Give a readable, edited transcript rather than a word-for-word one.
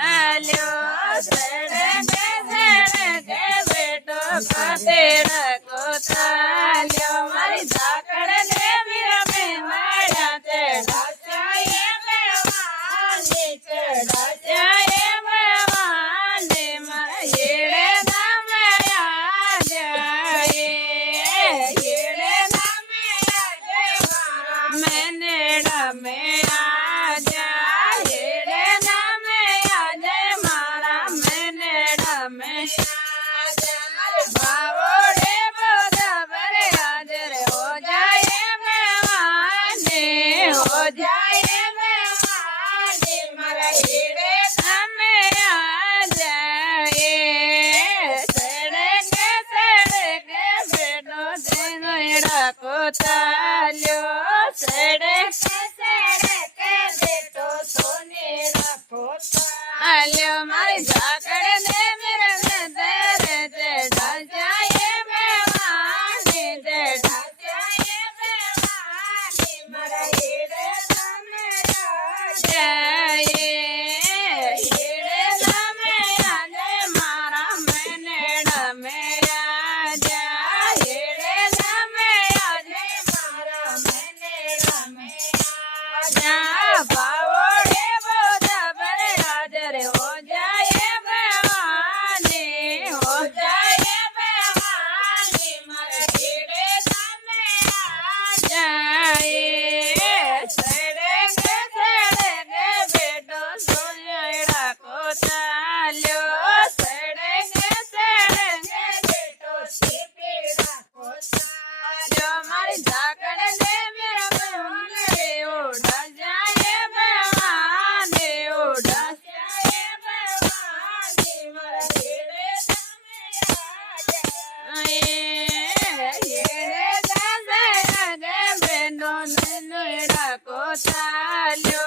आल्यो सड़क बेटो कतेड़ा को ताल्यो मारी झाकड़ ने मेरा में माया चढ़ा जाए मेवाने चढ़ा जाए मेवाने येड़े नाम आ जाए येड़े नाम आ जाए मैंने में आ जाए येड़े नाम आ जाए मारा मैंने में बावड़े बोधा बरे हाजर हो जाए मेवाने हो जाए मेवाने मारा येड़े नाम आ जाए सड़क बेटो तेरा को ताल्यो सड़क बेटो सोने को ताल्यो मारी झाकड़ ने मेरे दर चढ़ा जाए मेवाने चढ़ा जाए मेवाने मारा येड़े नाम आ जाए येड़े नाम आ जाए मारा मैंने में आ जाए येड़े नाम आ जाए मारा मैंने में आ जाए बावड़े बोधा बरे हाजर हो जाए मेवाने हो जाए मेवाने मारा येड़े नाम आ जाए सड़क बेटो सोनेड़ा को ताल्यो सड़क बेटो सीपेड़ा को ताल्यो मारी झाकड़ ने मेरा मेवाने उड़ा जाए मेवाने उड़ा जाए मेवाने मारा येड़े नाम आ जाए येड़े बेटो नैनोड़ा को ताल्यो